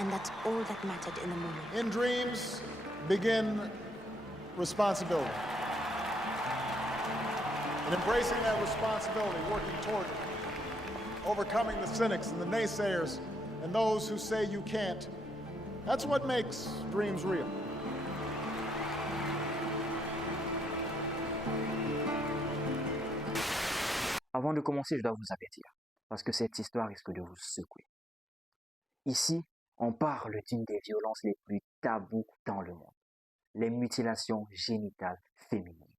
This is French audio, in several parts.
And that's all that mattered in the moment. In dreams, begin responsibility. And embracing that responsibility, working toward it, overcoming the cynics and the naysayers and those who say you can't, that's what makes dreams real. Avant de commencer, je dois vous avertir, parce que cette histoire risque de vous secouer. Ici, on parle d'une des violences les plus tabous dans le monde, les mutilations génitales féminines,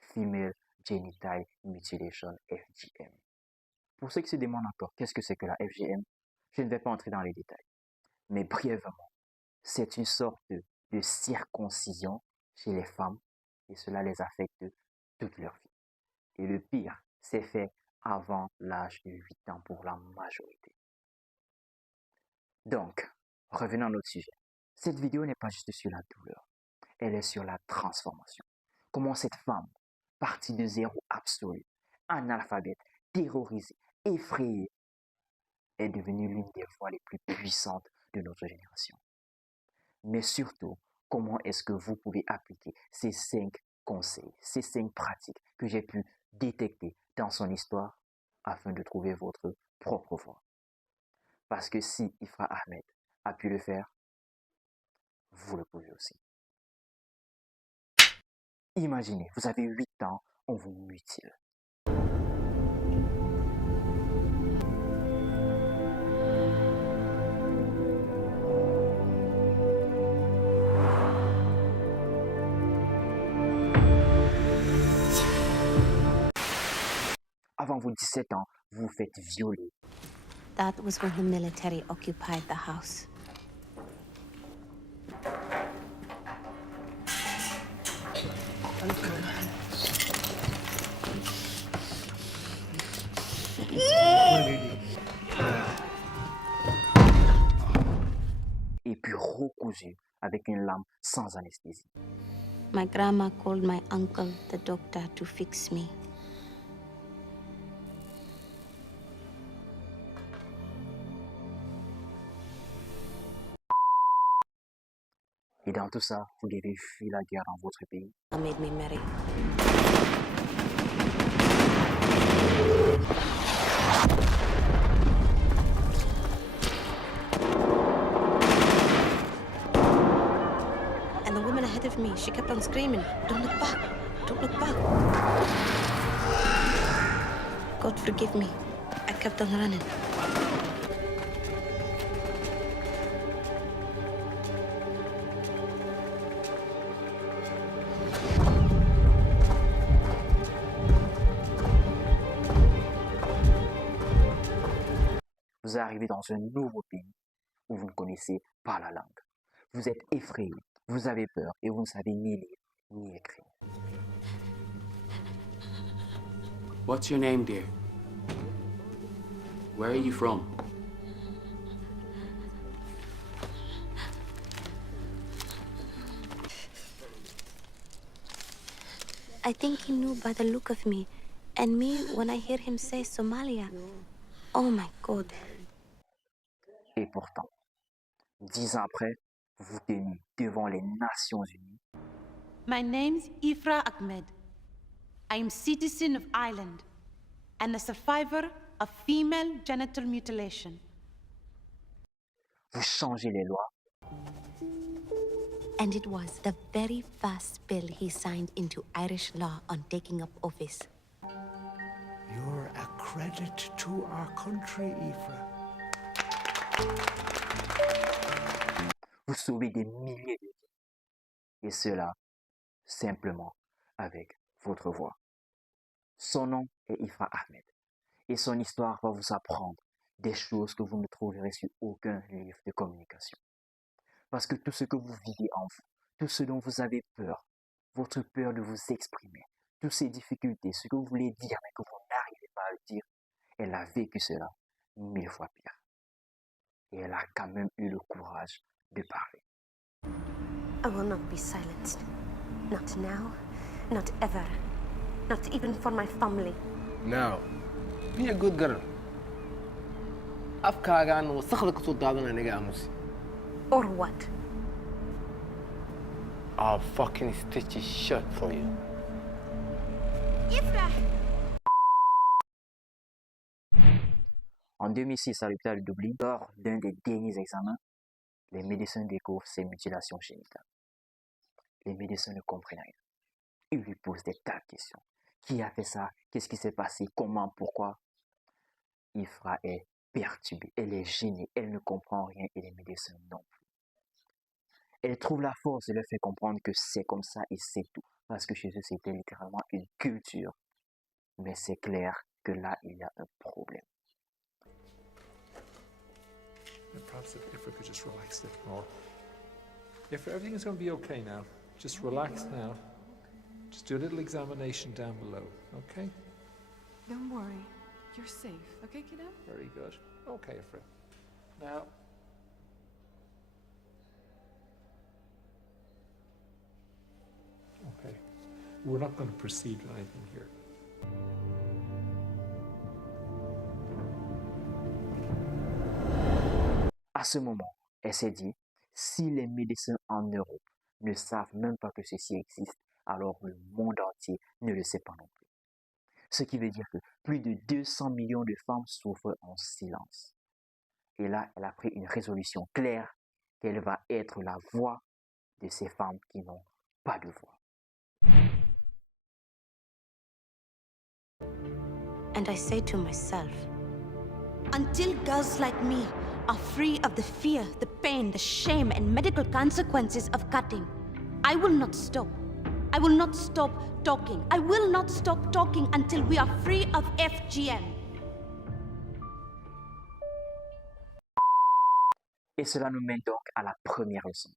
Female Genital Mutilation, FGM. Pour ceux qui se demandent encore qu'est-ce que c'est que la FGM, je ne vais pas entrer dans les détails, mais brièvement, c'est une sorte de circoncision chez les femmes et cela les affecte toute leur vie. Et le pire, c'est fait avant l'âge de 8 ans pour la majorité. Donc, revenons à notre sujet. Cette vidéo n'est pas juste sur la douleur, elle est sur la transformation. Comment cette femme, partie de zéro absolu, analphabète, terrorisée, effrayée, est devenue l'une des voix les plus puissantes de notre génération. Mais surtout, comment est-ce que vous pouvez appliquer ces 5 conseils, ces 5 pratiques que j'ai pu détecter dans son histoire afin de trouver votre propre voie. Parce que si Ifrah Ahmed a pu le faire, vous le pouvez aussi. Imaginez, vous avez 8 ans, on vous mutile. Avant vos 17 ans, vous vous faites violer. That was when the military occupied the house. Et puis recousu avec une lame sans anesthésie. My grandma called my uncle, the doctor, to fix me. Et dans tout ça, vous devez fuir la guerre dans votre pays. That made me marry. And the woman ahead of me, she kept on screaming, "Don't look back, don't look back." God forgive me. I kept on running. Vous arrivez dans un nouveau pays où vous ne connaissez pas la langue. Vous êtes effrayé, vous avez peur et vous ne savez ni lire ni écrire. What's your name, dear? Where are you from? I think he knew by the look of me. And me, when I hear him say Somalia. Oh my God. Et pourtant, 10 ans après, vous tenez devant les Nations Unies. My name's Ifrah Ahmed. I am citizen of Ireland and a survivor of female genital mutilation. Vous changez les lois. And it was the very first bill he signed into Irish law on taking up office. You're a credit to our country, Ifrah. Vous sauvez des milliers de vies. Et cela, simplement avec votre voix. Son nom est Ifrah Ahmed. Et son histoire va vous apprendre des choses que vous ne trouverez sur aucun livre de communication. Parce que tout ce que vous vivez en vous, tout ce dont vous avez peur, votre peur de vous exprimer, toutes ces difficultés, ce que vous voulez dire mais que vous n'arrivez pas à le dire, elle a vécu cela 1000 fois pire. Et elle a quand même eu le courage de parler. I will not be silenced. Not now, not ever. Not even for my family. Now, be a good girl. afkaagaan wasakda kasoo daadana naga aamusi Or what? I'll fucking stitch it shut for you. Ifra! En 2006, à l'hôpital de Dublin, lors d'un des derniers examens, les médecins découvrent ces mutilations génitales. Les médecins ne comprennent rien. Ils lui posent des tas de questions. Qui a fait ça? Qu'est-ce qui s'est passé? Comment? Pourquoi? Ifra est perturbée, elle est gênée, elle ne comprend rien et les médecins non plus. Elle trouve la force de leur faire comprendre que c'est comme ça et c'est tout. Parce que chez eux, c'était littéralement une culture. Mais c'est clair que là, il y a un problème. Perhaps if we could just relax a bit more. If everything's going to be okay now, just relax now. Just do a little examination down below, okay? Don't worry. You're safe, okay, kiddo? Very good. Okay, Ifra. Now, okay, we're not going to proceed with anything here. À ce moment, elle s'est dit, si les médecins en Europe ne savent même pas que ceci existe, alors le monde entier ne le sait pas non plus. Ce qui veut dire que plus de 200 millions de femmes souffrent en silence. Et là, elle a pris une résolution claire qu'elle va être la voix de ces femmes qui n'ont pas de voix. And I say to myself, until girls like me are free of the fear, the pain, the shame, and medical consequences of cutting, I will not stop. I will not stop talking. I will not stop talking until we are free of FGM. Et cela nous mène donc à la première leçon.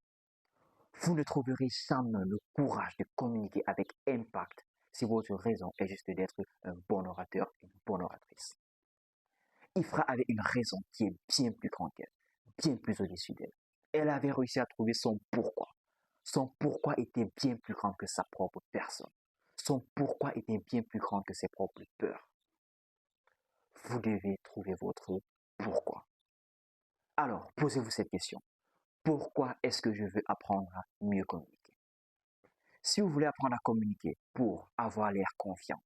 Vous ne trouverez jamais le courage de communiquer avec impact si votre raison est juste d'être un bon orateur, une bonne oratrice. Ifra avait une raison qui est bien plus grande qu'elle, bien plus au-dessus d'elle. Elle avait réussi à trouver son pourquoi. Son pourquoi était bien plus grand que sa propre personne. Son pourquoi était bien plus grand que ses propres peurs. Vous devez trouver votre pourquoi. Alors, posez-vous cette question. Pourquoi est-ce que je veux apprendre à mieux communiquer? Si vous voulez apprendre à communiquer pour avoir l'air confiant,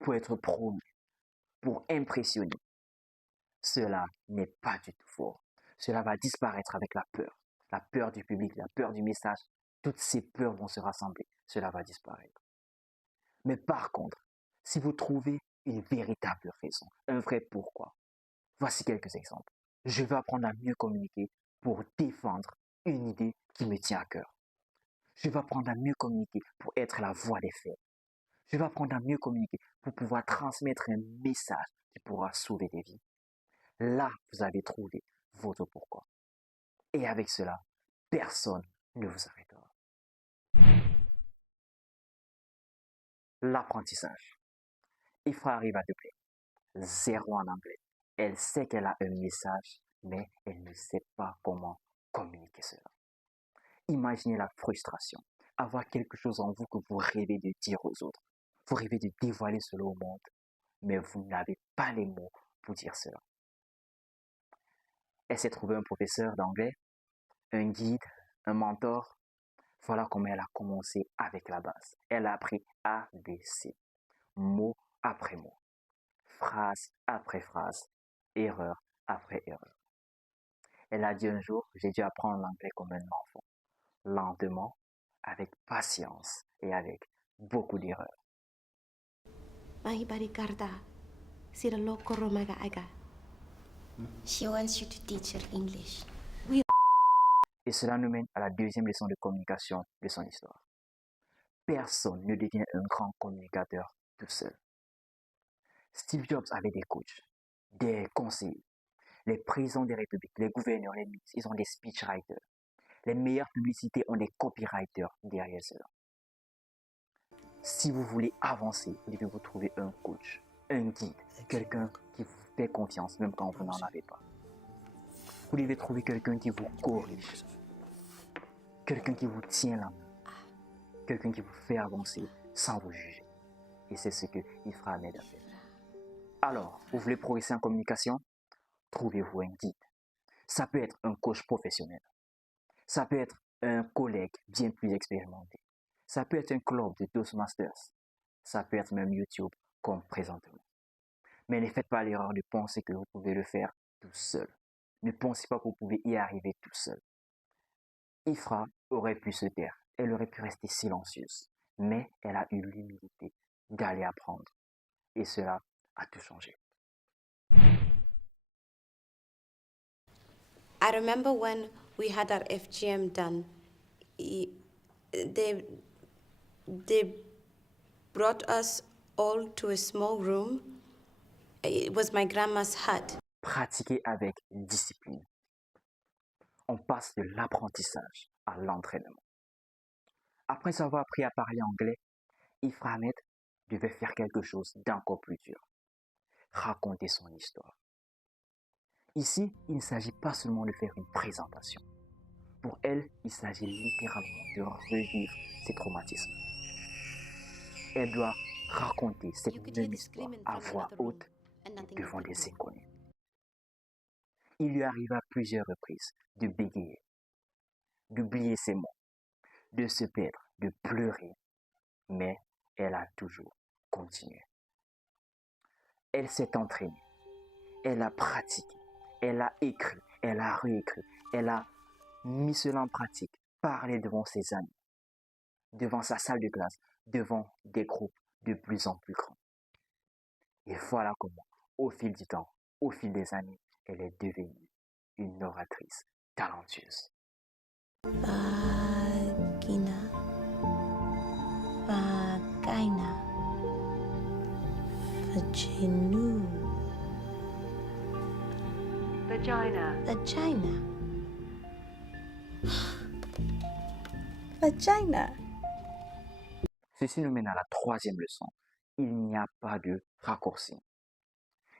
pour être promu, pour impressionner, cela n'est pas du tout fort. Cela va disparaître avec la peur du public, la peur du message. Toutes ces peurs vont se rassembler, cela va disparaître. Mais par contre, si vous trouvez une véritable raison, un vrai pourquoi, voici quelques exemples. Je veux apprendre à mieux communiquer pour défendre une idée qui me tient à cœur. Je veux apprendre à mieux communiquer pour être la voix des faits. Je veux apprendre à mieux communiquer pour pouvoir transmettre un message qui pourra sauver des vies. Là, vous avez trouvé votre pourquoi. Et avec cela, personne ne vous arrêtera. L'apprentissage. Ifra arrive à Dublin. 0 en anglais. Elle sait qu'elle a un message, mais elle ne sait pas comment communiquer cela. Imaginez la frustration. Avoir quelque chose en vous que vous rêvez de dire aux autres. Vous rêvez de dévoiler cela au monde, mais vous n'avez pas les mots pour dire cela. Elle s'est trouvée un professeur d'anglais, un guide, un mentor. Voilà comment elle a commencé avec la base. Elle a appris ABC, mot après mot, phrase après phrase, erreur après erreur. Elle a dit un jour, j'ai dû apprendre l'anglais comme un enfant, lentement, avec patience et avec beaucoup d'erreurs. She wants you to teach her English. Et cela nous mène à la deuxième leçon de communication de son histoire. Personne ne devient un grand communicateur tout seul. Steve Jobs avait des coachs, des conseillers. Les présidents des républiques, les gouverneurs, les ministres, ils ont des speechwriters. Les meilleures publicités ont des copywriters derrière cela. Si vous voulez avancer, vous devez vous trouver un coach, un guide, quelqu'un qui vous fait confiance même quand vous n'en avez pas. Vous devez trouver quelqu'un qui vous corrige, quelqu'un qui vous tient la main, quelqu'un qui vous fait avancer sans vous juger. Et c'est ce que Ifra Ahmed a fait. Alors, vous voulez progresser en communication? Trouvez-vous un guide. Ça peut être un coach professionnel, Ça peut être un collègue bien plus expérimenté. Ça peut être un club de Toastmasters. Ça peut être même YouTube comme présentement. Mais ne faites pas l'erreur de penser que vous pouvez le faire tout seul. Ne pensez pas que vous pouvez y arriver tout seul. Ifra aurait pu se taire. Elle aurait pu rester silencieuse. Mais elle a eu l'humilité d'aller apprendre. Et cela a tout changé. I remember when we had our FGM done, they brought us all to a small room. It was my grandma's hut. Pratiquer avec discipline. On passe de l'apprentissage à l'entraînement. Après avoir appris à parler anglais, Ifra Ahmed devait faire quelque chose d'encore plus dur. Raconter son histoire. Ici, il ne s'agit pas seulement de faire une présentation. Pour elle, il s'agit littéralement de revivre ses traumatismes. Elle doit raconter cette même histoire à voix haute devant des inconnus. Il lui arrive à plusieurs reprises de bégayer, d'oublier ses mots, de se perdre, de pleurer, mais elle a toujours continué. Elle s'est entraînée, elle a pratiqué, elle a écrit, elle a réécrit, elle a mis cela en pratique, parlé devant ses amis, devant sa salle de classe, devant des groupes de plus en plus grands. Et voilà comment, au fil du temps, au fil des années, elle est devenue une oratrice talentueuse. Vagina. Vagina. Vaginu. Vagina. Vagina. Vagina. Ceci nous mène à la troisième leçon. Il n'y a pas de raccourci.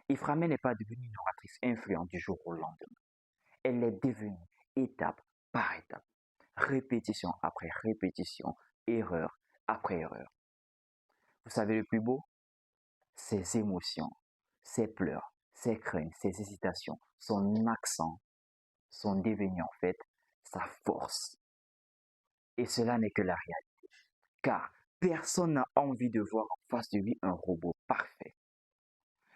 Ifra Ahmed n'est pas devenue une oratrice influente du jour au lendemain. Elle est devenue étape par étape, répétition après répétition, erreur après erreur. Vous savez le plus beau? Ses émotions, ses pleurs, ses craintes, ses hésitations, son accent sont devenus en fait sa force. Et cela n'est que la réalité. Car personne n'a envie de voir en face de lui un robot parfait.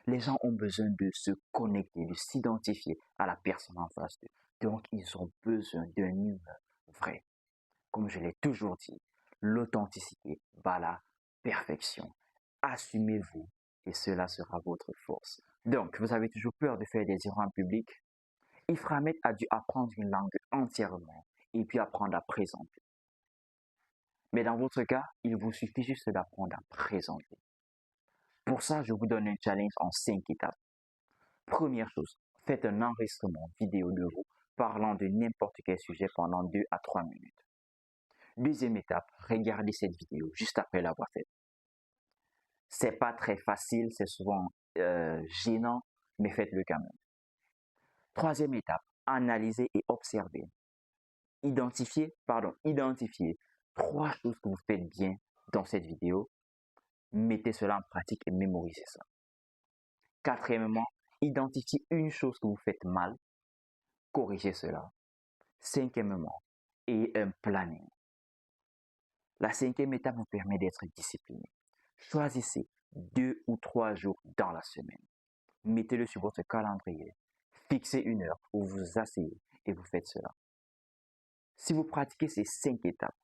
Les gens ont besoin de se connecter, de s'identifier à la personne en face d'eux. Donc, ils ont besoin d'un humain vrai. Comme je l'ai toujours dit, l'authenticité bat la perfection. Assumez-vous et cela sera votre force. Donc, vous avez toujours peur de faire des erreurs en public? Ifra Ahmed a dû apprendre une langue entièrement et puis apprendre à présenter. Mais dans votre cas, il vous suffit juste d'apprendre à présenter. Pour ça, je vous donne un challenge en 5 étapes. Première chose, faites un enregistrement vidéo de vous parlant de n'importe quel sujet pendant 2 à 3 minutes. Deuxième étape, regardez cette vidéo juste après l'avoir faite. C'est pas très facile, c'est souvent gênant, mais faites-le quand même. Troisième étape, analysez et observez. Identifiez 3 choses que vous faites bien dans cette vidéo. Mettez cela en pratique et mémorisez ça. Quatrièmement, identifiez une chose que vous faites mal. Corrigez cela. Cinquièmement, ayez un planning. La 5e étape vous permet d'être discipliné. Choisissez 2 ou 3 jours dans la semaine. Mettez-le sur votre calendrier. Fixez une heure où vous vous asseyez et vous faites cela. Si vous pratiquez ces 5 étapes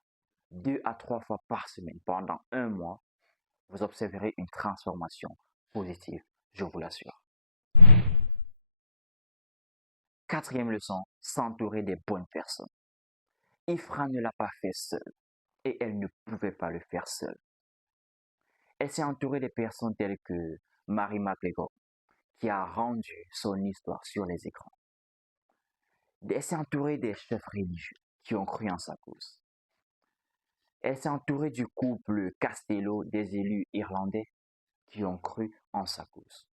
2 à 3 fois par semaine pendant 1 mois, vous observerez une transformation positive, je vous l'assure. 4e leçon, s'entourer des bonnes personnes. Ifra ne l'a pas fait seule et elle ne pouvait pas le faire seule. Elle s'est entourée de personnes telles que Mary McLeod, qui a rendu son histoire sur les écrans. Elle s'est entourée des chefs religieux qui ont cru en sa cause. Elle s'est entourée du couple Castello des élus irlandais qui ont cru en sa cause.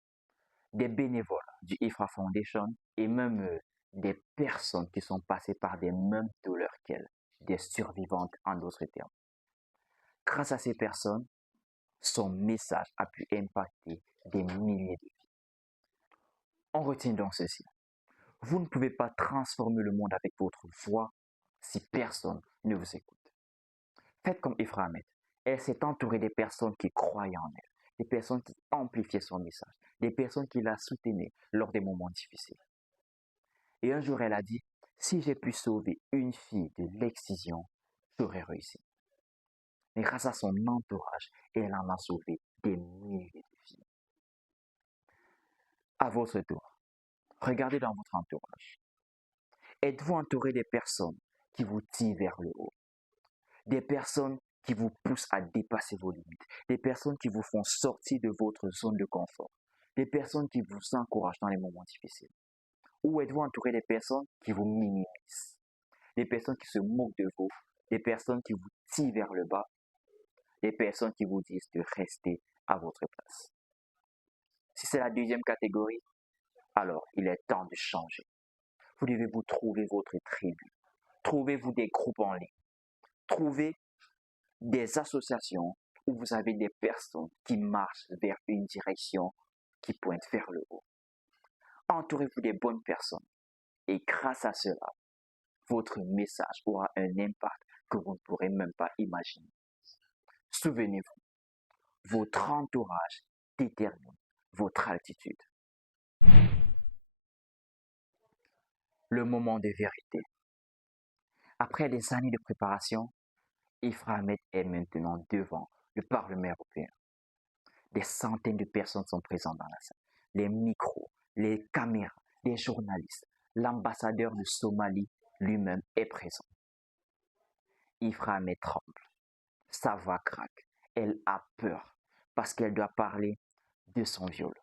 Des bénévoles du Ifra Foundation et même des personnes qui sont passées par des mêmes douleurs qu'elle, des survivantes en d'autres termes. Grâce à ces personnes, son message a pu impacter des milliers de vies. On retient donc ceci. Vous ne pouvez pas transformer le monde avec votre voix si personne ne vous écoute. Faites comme Ifra Ahmed. Elle s'est entourée des personnes qui croyaient en elle, des personnes qui amplifiaient son message, des personnes qui la soutenaient lors des moments difficiles. Et un jour, elle a dit, si j'ai pu sauver une fille de l'excision, j'aurais réussi. Mais grâce à son entourage, elle en a sauvé des milliers de filles. À votre tour, regardez dans votre entourage. Êtes-vous entouré des personnes qui vous tirent vers le haut? Des personnes qui vous poussent à dépasser vos limites, des personnes qui vous font sortir de votre zone de confort, des personnes qui vous encouragent dans les moments difficiles. Ou êtes-vous entouré des personnes qui vous minimisent, des personnes qui se moquent de vous, des personnes qui vous tirent vers le bas, des personnes qui vous disent de rester à votre place? Si c'est la deuxième catégorie, alors il est temps de changer. Vous devez vous trouver votre tribu. Trouvez-vous des groupes en ligne. Trouvez des associations où vous avez des personnes qui marchent vers une direction qui pointe vers le haut. Entourez-vous des bonnes personnes et grâce à cela, votre message aura un impact que vous ne pourrez même pas imaginer. Souvenez-vous, votre entourage détermine votre altitude. Le moment de vérité. Après des années de préparation, Ifra Ahmed est maintenant devant le Parlement européen. Des centaines de personnes sont présentes dans la salle. Les micros, les caméras, les journalistes, l'ambassadeur de Somalie lui-même est présent. Ifra Ahmed tremble. Sa voix craque. Elle a peur parce qu'elle doit parler de son viol,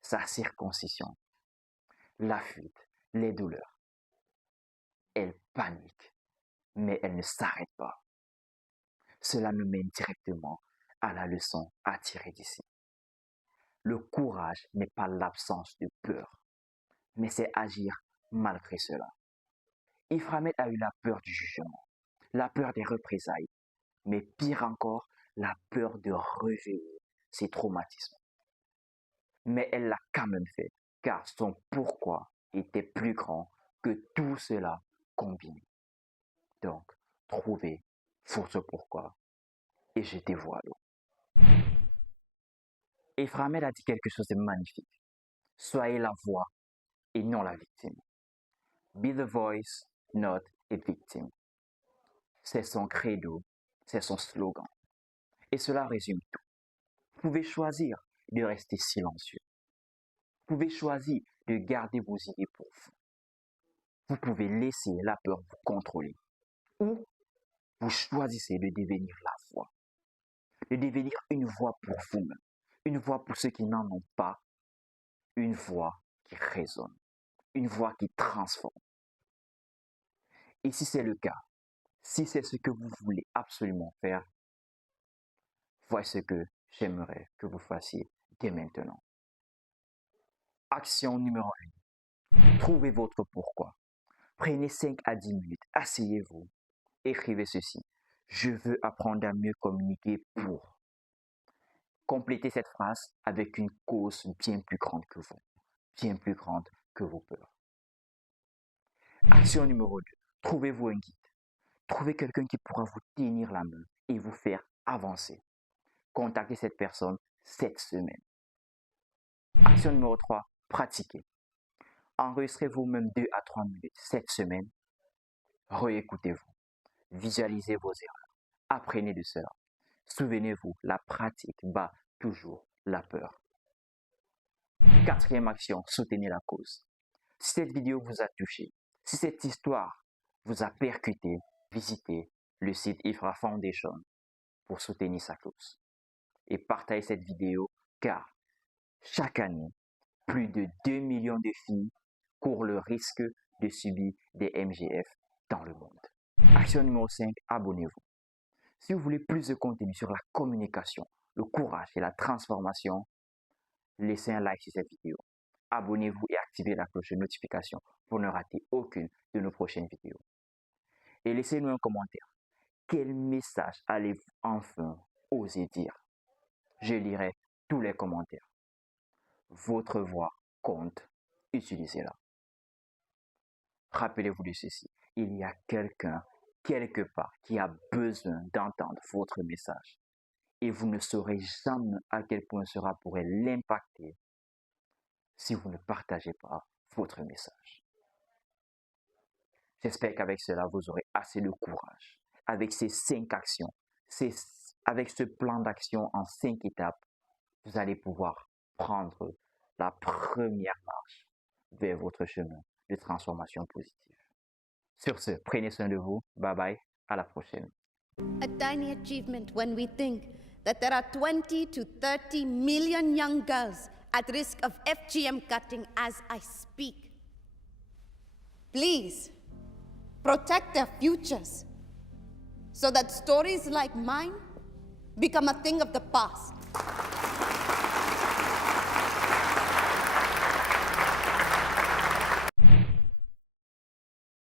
sa circoncision, la fuite, les douleurs. Elle panique, mais elle ne s'arrête pas. Cela nous mène directement à la leçon à tirer d'ici. Le courage n'est pas l'absence de peur, mais c'est agir malgré cela. Ifra Ahmed a eu la peur du jugement, la peur des représailles, mais pire encore, la peur de révéler ses traumatismes. Mais elle l'a quand même fait, car son pourquoi était plus grand que tout cela combiné. Donc, trouvez votre pourquoi et jetez-vous à l'eau. Ifra Ahmed a dit quelque chose de magnifique. Soyez la voix et non la victime. Be the voice, not a victim. C'est son credo, c'est son slogan. Et cela résume tout. Vous pouvez choisir de rester silencieux. Vous pouvez choisir de garder vos idées pour vous. Vous pouvez laisser la peur vous contrôler. Ou vous choisissez de devenir la voix. De devenir une voix pour vous-même. Une voix pour ceux qui n'en ont pas. Une voix qui résonne. Une voix qui transforme. Et si c'est le cas, si c'est ce que vous voulez absolument faire, voici ce que j'aimerais que vous fassiez dès maintenant. Action numéro 1. Trouvez votre pourquoi. Prenez 5 à 10 minutes, asseyez-vous, écrivez ceci. Je veux apprendre à mieux communiquer pour. Complétez cette phrase avec une cause bien plus grande que vous, bien plus grande que vos peurs. Action numéro 2. Trouvez-vous un guide. Trouvez quelqu'un qui pourra vous tenir la main et vous faire avancer. Contactez cette personne cette semaine. Action numéro 3. Pratiquez. Enregistrez vous-même 2 à 3 minutes cette semaine. Réécoutez-vous. Visualisez vos erreurs. Apprenez de cela. Souvenez-vous, la pratique bat toujours la peur. 4e action, soutenez la cause. Si cette vidéo vous a touché, si cette histoire vous a percuté, visitez le site Ifra Foundation pour soutenir sa cause. Et partagez cette vidéo car chaque année, plus de 2 millions de filles courent le risque de subir des MGF dans le monde. Action numéro 5, abonnez-vous. Si vous voulez plus de contenu sur la communication, le courage et la transformation, laissez un like sur cette vidéo. Abonnez-vous et activez la cloche de notification pour ne rater aucune de nos prochaines vidéos. Et laissez-nous un commentaire. Quel message allez-vous enfin oser dire? Je lirai tous les commentaires. Votre voix compte. Utilisez-la. Rappelez-vous de ceci. Il y a quelqu'un, quelque part, qui a besoin d'entendre votre message. Et vous ne saurez jamais à quel point cela pourrait l'impacter si vous ne partagez pas votre message. J'espère qu'avec cela, vous aurez assez de courage. Avec ces 5 actions, avec ce plan d'action en 5 étapes, vous allez pouvoir prendre la première marche vers votre chemin de transformation positive. Sur ce, prenez soin de vous. Bye bye. À la prochaine. A tiny achievement when we think that there are 20 to 30 million young girls at risk of FGM cutting as I speak. Please, protect their futures so that stories like mine become a thing of the past.